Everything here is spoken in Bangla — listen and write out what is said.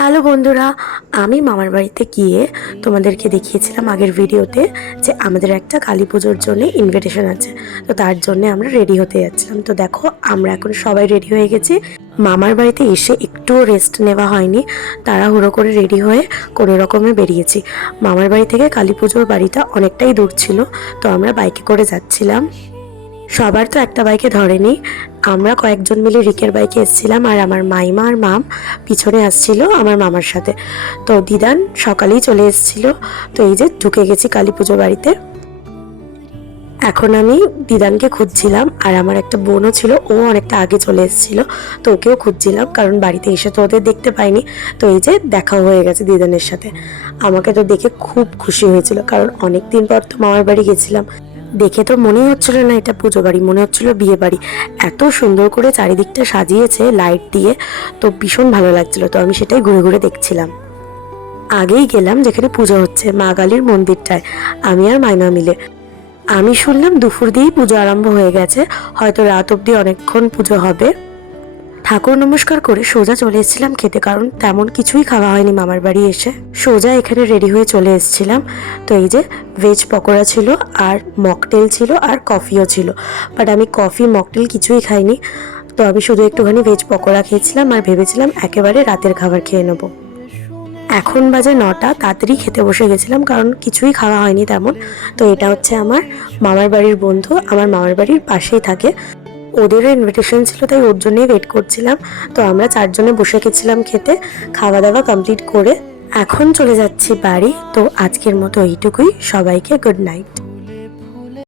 হ্যালো বন্ধুরা, আমি মামার বাড়িতে গিয়ে তোমাদেরকে দেখিয়েছিলাম আগের ভিডিওতে যে আমাদের একটা কালী পুজোর জন্য ইনভিটেশন আছে। তো তার জন্য আমরা রেডি হতে যাচ্ছিলাম। তো দেখো আমরা এখন সবাই রেডি হয়ে গেছি। মামার বাড়িতে এসে একটুও রেস্ট নেওয়া হয়নি, তাড়াহুড়ো করে রেডি হয়ে কোনো রকমে বেরিয়েছি। মামার বাড়ি থেকে কালী পুজোর বাড়িটা অনেকটাই দূর ছিল, তো আমরা বাইকে করে যাচ্ছিলাম। সবার তো একটা বাইকে ধরেনি, আমরা কয়েকজন মিলে রিকের বাইকে এসেছিলাম আর আমার মাইমা আর মাম পিছনে আসছিল আমার মামার সাথে। তো দিদান সকালেই চলে এসেছিল। তো এই যে ঢুকে গেছি কালী পুজো বাড়িতে। এখন আমি দিদানকে খুঁজছিলাম আর আমার একটা বোনও ছিল, ও অনেকটা আগে চলে এসেছিল। তো ওকেও খুঁজছিলাম কারণ বাড়িতে এসে তো ওদের দেখতে পাইনি। তো এই যে দেখাও হয়ে গেছে দিদানের সাথে। আমাকে তো দেখে খুব খুশি হয়েছিল, কারণ অনেক দিন পর তো মামার বাড়ি গেছিলাম। দেখে তো মনেই হচ্ছিল না এটা পুজো বাড়ি, মনে হচ্ছিল বিয়ে বাড়ি। এত সুন্দর করে চারিদিকটা সাজিয়েছে লাইট দিয়ে, তো ভীষণ ভালো লাগছিল। তো আমি সেটাই ঘুরে ঘুরে দেখছিলাম। আগেই গেলাম যেখানে পুজো হচ্ছে, মা কালীর মন্দিরটায়, আমি আর মাইমা মিলে। আমি শুনলাম দুপুর দিয়েই পুজো আরম্ভ হয়ে গেছে, হয়তো রাত অবধি অনেকক্ষণ পুজো হবে। ঠাকুর নমস্কার করে সোজা চলে এসেছিলাম খেতে, কারণ তেমন কিছুই খাওয়া হয়নি মামার বাড়ি এসে। সোজা এখানে রেডি হয়ে চলে এসেছিলাম। তো এই যে ভেজ পকোড়া ছিল আর মকটেল ছিল আর কফিও ছিল, বাট আমি কফি মকটেল কিছুই খাইনি। তো আমি শুধু একটুখানি ভেজ পকোড়া খেয়েছিলাম আর ভেবেছিলাম একেবারে রাতের খাবার খেয়ে নেবো। এখন বাজে 9টা, তাড়াতাড়ি খেতে বসে গেছিলাম কারণ কিছুই খাওয়া হয়নি তেমন। তো এটা হচ্ছে আমার মামার বাড়ির বন্ধু, আমার মামার বাড়ির পাশেই থাকে। ওদেরও ইনভিটেশন ছিল, তাই ওর জন্যই ওয়েট করছিলাম। তো আমরা 4জনে বসে গেছিলাম খেতে। খাওয়া দাওয়া কমপ্লিট করে এখন চলে যাচ্ছি বাড়ি। তো আজকের মতো এইটুকুই, সবাইকে গুড নাইট।